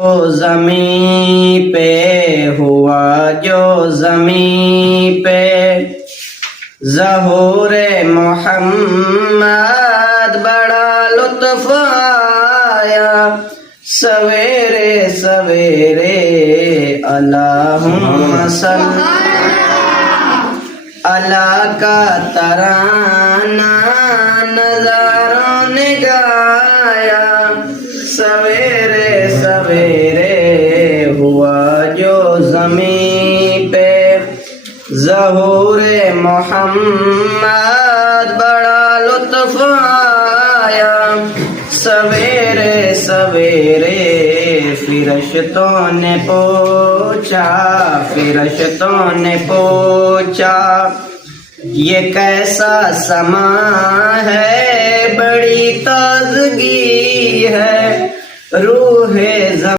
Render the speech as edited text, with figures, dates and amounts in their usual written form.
زمین پہ ہوا جو زمین پہ ظہور محمد بڑا لطف آیا سویرے سویرے اللہم صلی اللہ کا ترانہ نظاروں نے گایا سویرے سویرے ہوا جو زمین پہ ظہور محمد بڑا لطف آیا سویرے سویرے فرشتوں نے پوچھا یہ کیسا سما ہے بڑی تازگی ہے روح